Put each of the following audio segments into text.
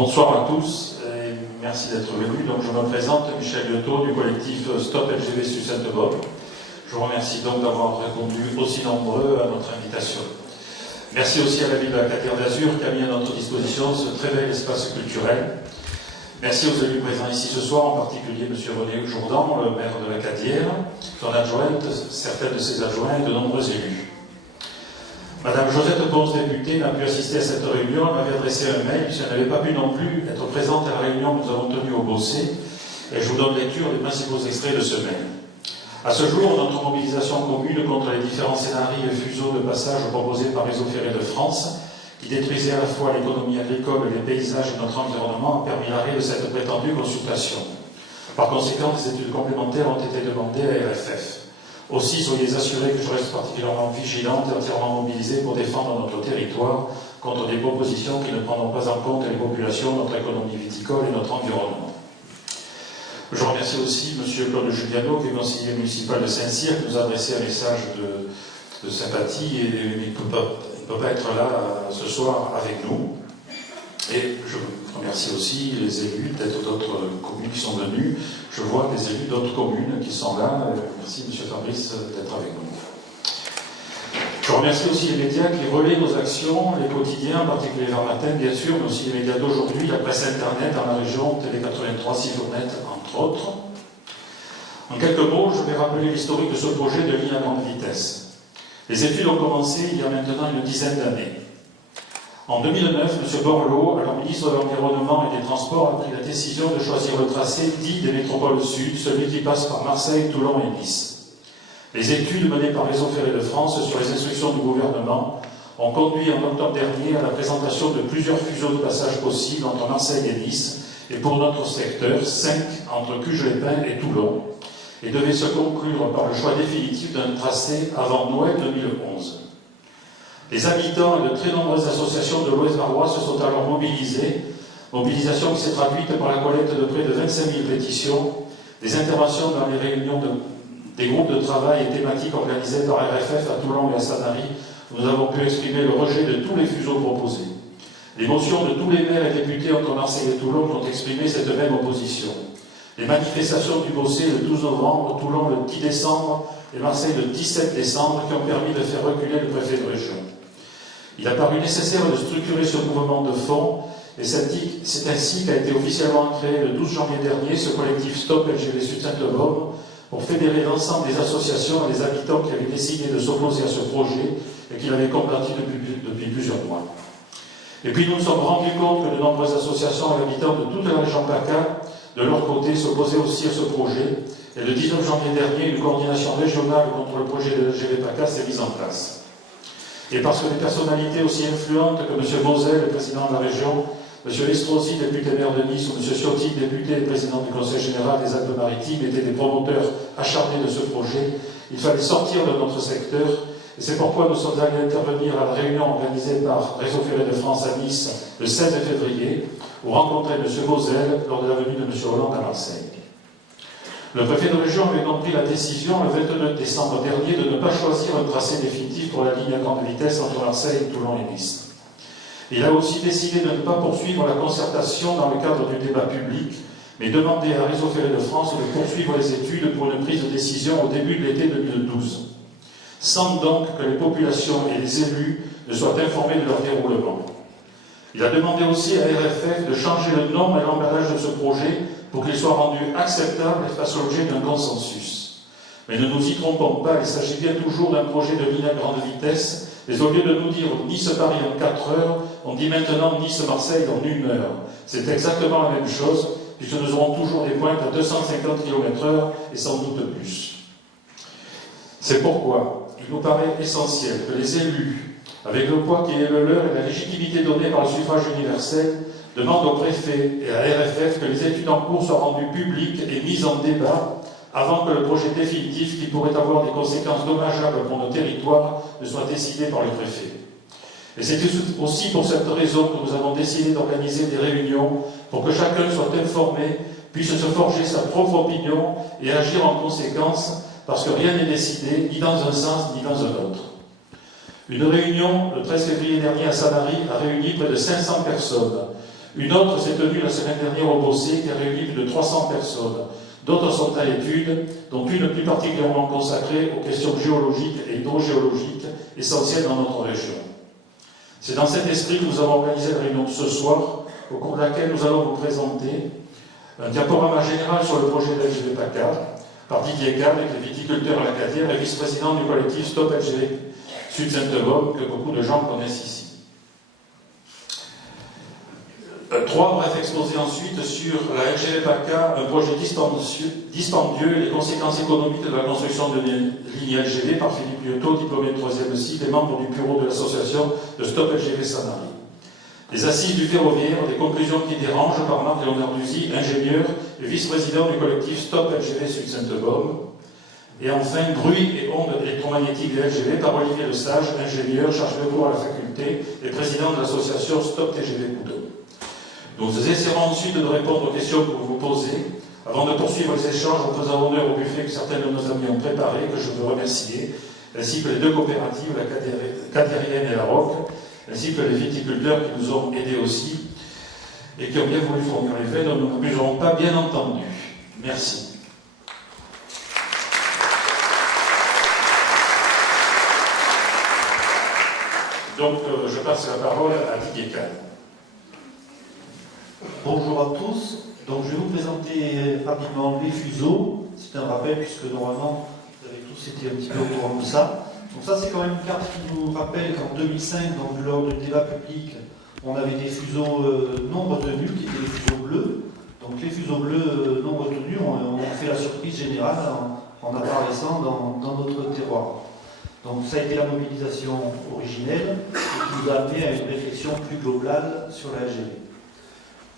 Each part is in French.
Bonsoir à tous et merci d'être venus. Donc, je me présente, Michel Letot du collectif Stop LGV sur Sainte-Bob. Je vous remercie donc d'avoir répondu aussi nombreux à notre invitation. Merci aussi à la ville de la Cadière d'Azur qui a mis à notre disposition ce très bel espace culturel. Merci aux élus présents ici ce soir, en particulier M. René Jourdan, le maire de la Cadière, son adjointe, certaines de ses adjoints et de nombreux élus. Madame Josette Ponce, députée, n'a pu assister à cette réunion. Elle m'avait adressé un mail puisqu'elle n'avait pas pu non plus être présente à la réunion que nous avons tenue au Bossé. Et je vous donne lecture des principaux extraits de ce mail. À ce jour, notre mobilisation commune contre les différents scénarios et fuseaux de passage proposés par Réseau Ferré de France, qui détruisaient à la fois l'économie agricole, les paysages et notre environnement, a permis l'arrêt de cette prétendue consultation. Par conséquent, des études complémentaires ont été demandées à RFF. Aussi, soyez assurés que je reste particulièrement vigilante et entièrement mobilisée pour défendre notre territoire contre des propositions qui ne prendront pas en compte les populations, notre économie viticole et notre environnement. Je remercie aussi M. Claude Juliano, qui est conseiller municipal de Saint-Cyr, qui nous a adressé un message de sympathie et il ne peut pas être là ce soir avec nous. Et je remercie aussi les élus, peut-être d'autres communes qui sont venus. Je vois des élus d'autres communes qui sont là. Merci M. Fabrice d'être avec nous. Je remercie aussi les médias qui relaient nos actions, les quotidiens, en particulier vers matin, bien sûr, mais aussi les médias d'aujourd'hui, la presse internet dans la région, Télé 83, Cifournet, entre autres. En quelques mots, je vais rappeler l'historique de ce projet de ligne à grande vitesse. Les études ont commencé il y a maintenant une dizaine d'années. En 2009, M. Borloo, alors ministre de l'Environnement et des Transports, a pris la décision de choisir le tracé dit des métropoles sud, celui qui passe par Marseille, Toulon et Nice. Les études menées par Réseau Ferré de France sur les instructions du gouvernement ont conduit en octobre dernier à la présentation de plusieurs fuseaux de passage possibles entre Marseille et Nice, et pour notre secteur, 5 entre Cuges-les-Pins et Toulon, et devait se conclure par le choix définitif d'un tracé avant Noël 2011. Les habitants et de très nombreuses associations de l'Ouest varois se sont alors mobilisés, mobilisation qui s'est traduite par la collecte de près de 25 000 pétitions, des interventions dans les réunions des groupes de travail et thématiques organisés par RFF à Toulon et à Sanary, où nous avons pu exprimer le rejet de tous les fuseaux proposés. Les motions de tous les maires et députés entre Marseille et Toulon ont exprimé cette même opposition. Les manifestations du Bossé le 12 novembre, Toulon le 10 décembre et Marseille le 17 décembre qui ont permis de faire reculer le préfet de région. Il a paru nécessaire de structurer ce mouvement de fond et c'est ainsi qu'a été officiellement créé le 12 janvier dernier ce collectif Stop LGV Sud Sainte-Bob pour fédérer l'ensemble des associations et des habitants qui avaient décidé de s'opposer à ce projet et qui l'avaient combattu depuis plusieurs mois. Et puis nous nous sommes rendus compte que de nombreuses associations et habitants de toute la région PACA, de leur côté, s'opposaient aussi à ce projet. Et le 19 janvier dernier, une coordination régionale contre le projet de LGV PACA s'est mise en place. Et parce que des personnalités aussi influentes que M. Bozet, le président de la région, M. Estrosi, député maire de Nice, ou M. Ciotti, député et président du Conseil général des Alpes-Maritimes, étaient des promoteurs acharnés de ce projet, il fallait sortir de notre secteur. Et c'est pourquoi nous sommes allés intervenir à la réunion organisée par Réseau Ferré de France à Nice le 16 février, où rencontrer M. Bozet lors de la venue de M. Hollande à Marseille. Le préfet de région avait donc pris la décision le 29 décembre dernier de ne pas choisir un tracé définitif pour la ligne à grande vitesse entre Marseille, Toulon et Nice. Il a aussi décidé de ne pas poursuivre la concertation dans le cadre du débat public, mais demander à Réseau Ferré de France de poursuivre les études pour une prise de décision au début de l'été 2012, sans donc que les populations et les élus ne soient informés de leur déroulement. Il a demandé aussi à RFF de changer le nom et l'emballage de ce projet pour qu'il soit rendu acceptable et fasse l'objet d'un consensus. Mais ne nous y trompons pas, il s'agit bien toujours d'un projet de ligne à grande vitesse, mais au lieu de nous dire Nice-Paris en 4 heures, on dit maintenant Nice-Marseille en 1 heure. C'est exactement la même chose, puisque nous aurons toujours des pointes à 250 km/h et sans doute plus. C'est pourquoi il nous paraît essentiel que les élus, avec le poids qui est le leur et la légitimité donnée par le suffrage universel, demandent au préfet et à RFF que les études en cours soient rendues publiques et mises en débat avant que le projet définitif, qui pourrait avoir des conséquences dommageables pour nos territoires, ne soit décidé par le préfet. Et c'est aussi pour cette raison que nous avons décidé d'organiser des réunions pour que chacun soit informé, puisse se forger sa propre opinion et agir en conséquence, parce que rien n'est décidé, ni dans un sens, ni dans un autre. Une réunion, le 13 février dernier à Sanary, a réuni près de 500 personnes. Une autre s'est tenue la semaine dernière au Bossé, qui a réuni plus de 300 personnes. D'autres sont à l'étude, dont une plus particulièrement consacrée aux questions géologiques et hydrogéologiques essentielles dans notre région. C'est dans cet esprit que nous avons organisé la réunion de ce soir, au cours de laquelle nous allons vous présenter un diaporama général sur le projet de LGV PACA, par Didier Kahn, avec les viticulteurs à la Cadière et vice-président du collectif Stop LGV Sud Sainte-Baume, que beaucoup de gens connaissent ici. Trois brefs exposés ensuite sur la LGV PACA, un projet dispendieux et les conséquences économiques de la construction de ligne LGV par Philippe Lieutot, diplômé de 3e cycle et membre du bureau de l'association de Stop LGV Sanary. Les assises du ferroviaire, des conclusions qui dérangent par Marc-Léonard Duzy, ingénieur et vice-président du collectif Stop LGV Sud Sainte-Baume. Et enfin, bruit et ondes électromagnétiques des LGV par Olivier Lesage, ingénieur, chargé de cours à la faculté et président de l'association Stop TGV Coudon. Nous essaierons ensuite de répondre aux questions que vous vous posez, avant de poursuivre les échanges en faisant honneur au buffet que certains de nos amis ont préparé, que je veux remercier, ainsi que les deux coopératives, la Cadérienne et la Roque, ainsi que les viticulteurs qui nous ont aidés aussi et qui ont bien voulu fournir les faits, dont nous n'abuserons pas, bien entendu. Merci. Donc, je passe la parole à Didier Kahn. Bonjour à tous. Donc, je vais vous présenter rapidement les fuseaux. C'est un rappel, puisque normalement, vous avez tous été un petit peu au courant de ça. Donc ça, c'est quand même une carte qui nous rappelle qu'en 2005, donc, lors du débat public, on avait des fuseaux non retenus, qui étaient les fuseaux bleus. Donc les fuseaux bleus non retenus, on a fait la surprise générale en apparaissant dans notre terroir. Donc ça a été la mobilisation originelle et qui nous a amené à une réflexion plus globale sur la LGV.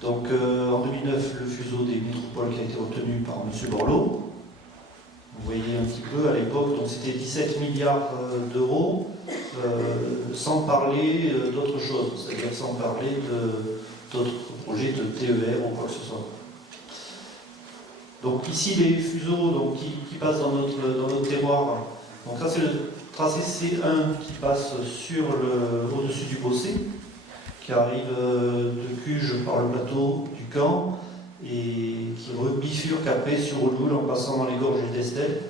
Donc en 2009, le fuseau des métropoles qui a été retenu par M. Borloo. Vous voyez un petit peu à l'époque, donc c'était 17 milliards d'euros, sans parler d'autre chose, c'est-à-dire sans parler d'autres projets de TER ou quoi que ce soit. Donc ici les fuseaux donc, qui passent dans notre terroir. Donc ça c'est le tracé C1 qui passe au-dessus du Bossé, qui arrive de Cuges par le plateau du Camp et qui bifurque après sur Olioul en passant dans les gorges d'Estel.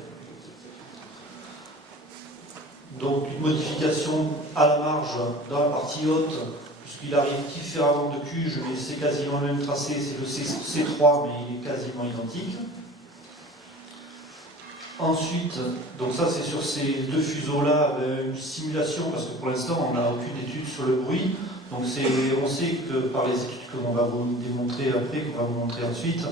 Donc une modification à la marge dans la partie haute, puisqu'il arrive différemment de Cuges, mais c'est quasiment le même tracé, c'est le C3, mais il est quasiment identique. Ensuite, donc ça c'est sur ces deux fuseaux-là, une simulation, parce que pour l'instant on n'a aucune étude sur le bruit. Donc on sait que par les études que l'on va vous démontrer après, qu'on va vous montrer ensuite,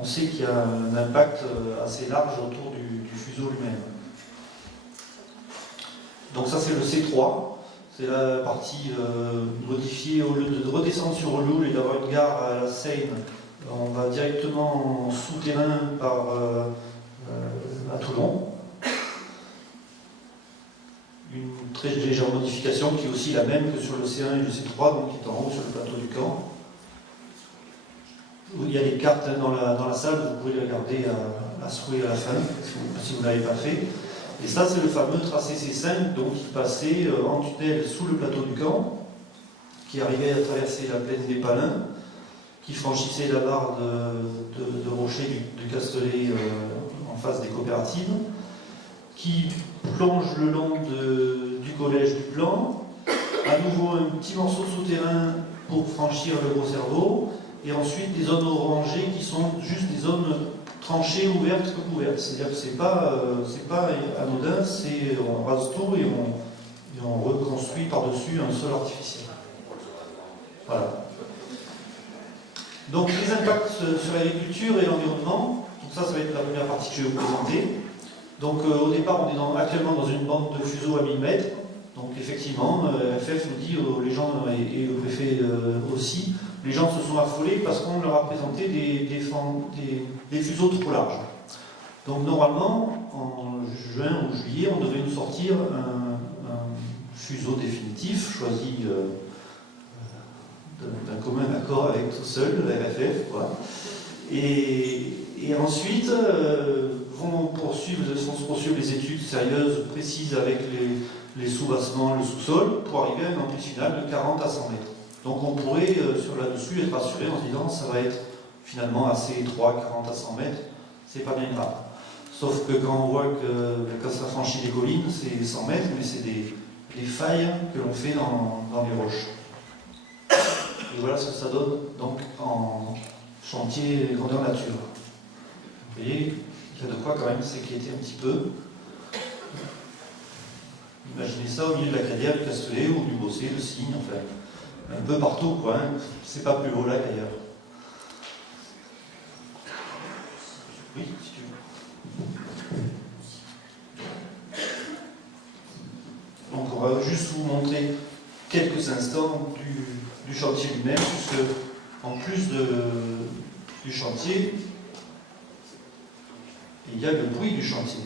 on sait qu'il y a un impact assez large autour du fuseau lui-même. Donc ça c'est le C3, c'est la partie modifiée. Au lieu de redescendre sur Olioul et d'avoir une gare à la Seine, on va directement en souterrain à Toulon. Une très légère modification qui est aussi la même que sur le C1 et le C3, donc qui est en haut sur le plateau du Camp. Il y a les cartes dans la salle, vous pouvez les regarder à souhait à la fin, si vous ne l'avez pas fait. Et ça, c'est le fameux tracé C5, donc qui passait en tunnel sous le plateau du Camp, qui arrivait à traverser la plaine des Palins, qui franchissait la barre de rocher du Castellet en face des coopératives, qui plonge le long du collège du Plan, à nouveau un petit morceau souterrain pour franchir le Gros Cerveau, et ensuite des zones orangées qui sont juste des zones tranchées, ouvertes que couvertes. C'est-à-dire que c'est pas anodin, on rase tout et on reconstruit par-dessus un sol artificiel. Voilà. Donc les impacts sur l'agriculture et l'environnement, donc ça va être la première partie que je vais vous présenter. Donc au départ, on est actuellement dans une bande de fuseaux à 1000 mètres. Donc effectivement, FF nous dit aux les gens, et le préfet aussi, les gens se sont affolés parce qu'on leur a présenté des fuseaux trop larges. Donc normalement, en juin ou juillet, on devrait nous sortir un fuseau définitif, choisi d'un commun accord avec tout seul, la RFF. Voilà. Et ensuite, vont se poursuivre les études sérieuses, précises avec les sous-bassements, le sous-sol, pour arriver à une amplitude finale de 40 à 100 mètres. Donc on pourrait sur là-dessus être rassuré en se disant ça va être finalement assez étroit, 40 à 100 mètres, c'est pas bien grave. Sauf que quand on voit que quand ça franchit les collines, c'est 100 mètres, mais c'est des failles que l'on fait dans les roches. Et voilà ce que ça donne donc en chantier grandeur nature. Vous voyez, il y a de quoi quand même s'inquiéter un petit peu. Imaginez ça au milieu de la Cadière, du Castellet ou du Bossé, de Signe, enfin, un peu partout, quoi. Hein. C'est pas plus beau là qu'ailleurs. Oui, si tu veux. Donc on va juste vous montrer quelques instants du chantier lui-même, puisque en plus du chantier, il y a le bruit du chantier.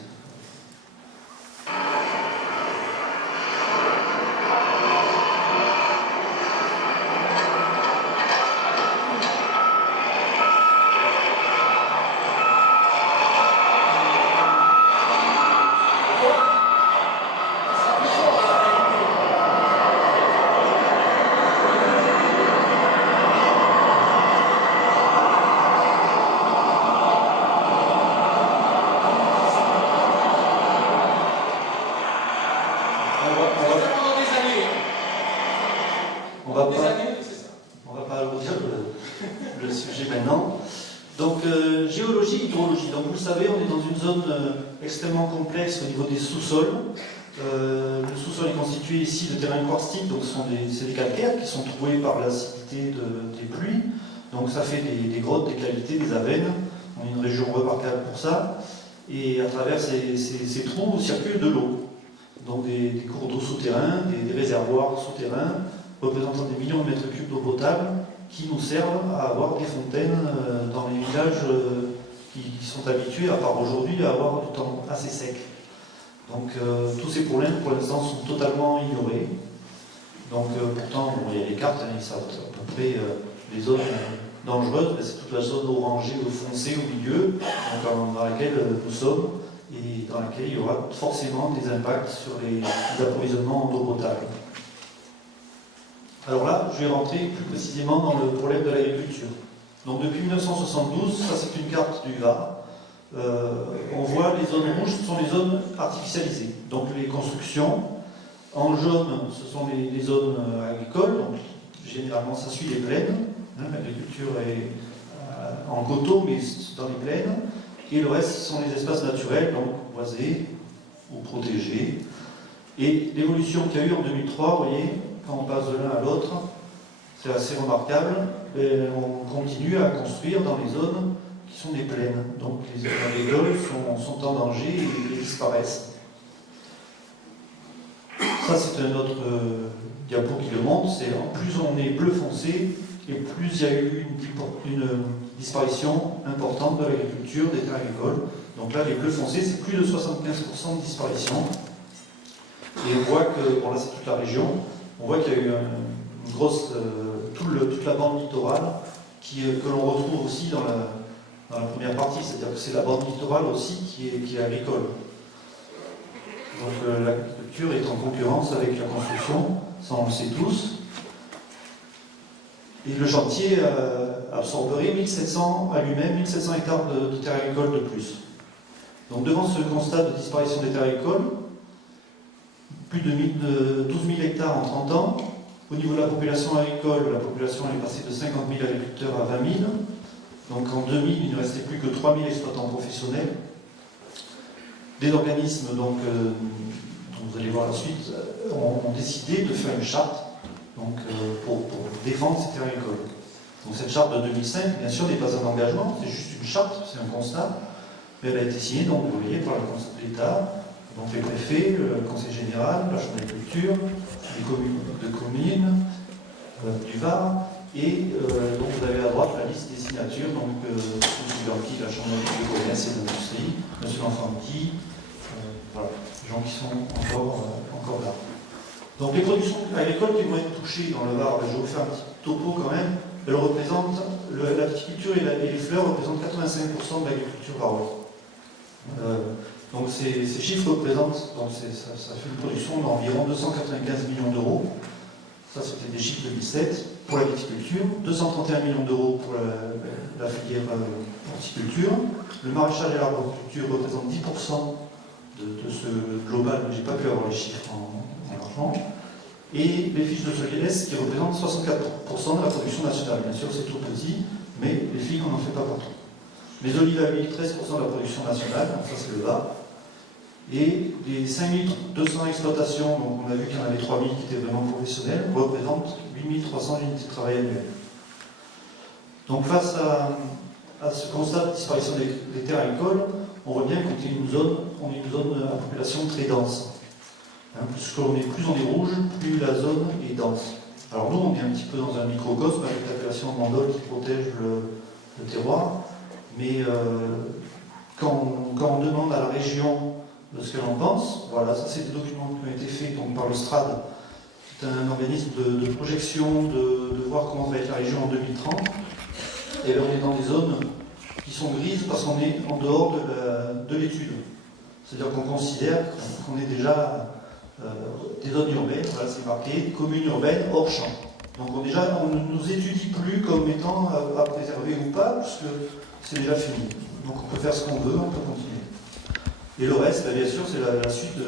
On va pas alourdir le sujet maintenant. Donc, géologie, hydrologie. Donc, vous le savez, on est dans une zone extrêmement complexe au niveau des sous-sols. Le sous-sol est constitué ici de terrains quartzites, donc c'est des calcaires qui sont troués par l'acidité des pluies. Donc, ça fait des grottes, des cavités, des avennes. On est une région remarquable pour ça. Et à travers ces trous circule de l'eau. Donc, des cours d'eau souterrains, des réservoirs souterrains, représentant des millions de mètres cubes d'eau potable, qui nous servent à avoir des fontaines dans les villages qui sont habitués, à part aujourd'hui, à avoir du temps assez sec. Donc tous ces problèmes, pour l'instant, sont totalement ignorés. Donc pourtant, bon, il y a des cartes, hein, ils savent à peu près les zones dangereuses, mais c'est toute la zone orangée ou foncée au milieu, donc, dans laquelle nous sommes, et dans laquelle il y aura forcément des impacts sur les approvisionnements en eau potable. Alors là, je vais rentrer plus précisément dans le problème de l'agriculture. Donc depuis 1972, ça c'est une carte du Var. On voit les zones rouges, ce sont les zones artificialisées. Donc les constructions. En jaune, ce sont les zones agricoles. Donc généralement, ça suit les plaines. Hein, l'agriculture est en coteaux, mais dans les plaines. Et le reste, ce sont les espaces naturels, donc boisés ou protégés. Et l'évolution qu'il y a eu en 2003, vous voyez, quand on passe de l'un à l'autre, c'est assez remarquable. Et on continue à construire dans les zones qui sont des plaines. Donc les zones agricoles sont en danger et disparaissent. Ça, c'est un autre diapo qui le montre. C'est en plus on est bleu foncé, et plus il y a eu une disparition importante de l'agriculture, des terres agricoles. Donc là, les bleus foncés, c'est plus de 75% de disparition. Et on voit que, bon là c'est toute la région, on voit qu'il y a eu une grosse, toute la bande littorale que l'on retrouve aussi dans la première partie, c'est-à-dire que c'est la bande littorale aussi qui est agricole. Donc l'agriculture est en concurrence avec la construction, ça on le sait tous. Et le chantier absorberait 1700 à lui-même, 1700 hectares de terres agricoles de plus. Donc devant ce constat de disparition des terres agricoles, plus de 12 000 hectares en 30 ans. Au niveau de la population agricole, la population est passée de 50 000 agriculteurs à 20 000. Donc en 2000, il ne restait plus que 3 000 exploitants professionnels. Des organismes, donc, dont vous allez voir la suite, ont décidé de faire une charte donc, pour défendre ces terres agricoles. Donc cette charte de 2005, bien sûr, n'est pas un engagement, c'est juste une charte, c'est un constat. Mais elle a été signée, donc, vous voyez, par le Conseil d'État, donc les préfets, le Conseil général, la Chambre d'agriculture, les communes du Var, et donc vous avez à droite la liste des signatures, donc M. Blanqui, la Chambre de commerce et d'industrie, M. Lanfranchi, voilà, les gens qui sont encore là. Donc les productions agricoles qui vont être touchées dans le Var, je vais vous faire un petit topo quand même, elles représentent, la viticulture et les fleurs représentent 85% de l'agriculture varoise. Donc ces chiffres représentent, donc ça fait une production d'environ 295 millions d'euros. Ça c'était des chiffres 2007. pour la viticulture, 231 millions d'euros pour la filière horticulture. Le maraîchage et l'arboriculture représentent 10% de ce global, mais je n'ai pas pu avoir les chiffres en argent. Et les fiches de solides qui représentent 64% de la production nationale. Bien sûr, c'est tout petit, mais les figues, on n'en fait pas partout. Les olives à huile, 13% de la production nationale, donc ça c'est le bas. Et les 5200 exploitations, donc on a vu qu'il y en avait 3000 qui étaient vraiment professionnelles, représentent 8300 unités de travail annuelles. Donc face à ce constat de disparition des terres agricoles, on voit bien qu'on est une zone à population très dense. Hein, plus on est rouge, plus la zone est dense. Alors nous, on est un petit peu dans un microcosme avec l'appellation Mandol qui protège le terroir, mais quand on demande à la région de ce qu'elle en pense, voilà, ça c'est des documents qui ont été faits donc, par le STRAD, c'est un organisme de projection, de voir comment va être la région en 2030. Et là, on est dans des zones qui sont grises parce qu'on est en dehors de l'étude. C'est-à-dire qu'on considère qu'on est déjà des zones urbaines, voilà, c'est marqué, communes urbaines hors champ. Donc on ne nous étudie plus comme étant à préserver ou pas, puisque c'est déjà fini. Donc on peut faire ce qu'on veut, on peut continuer. Et le reste, bien sûr, c'est la suite de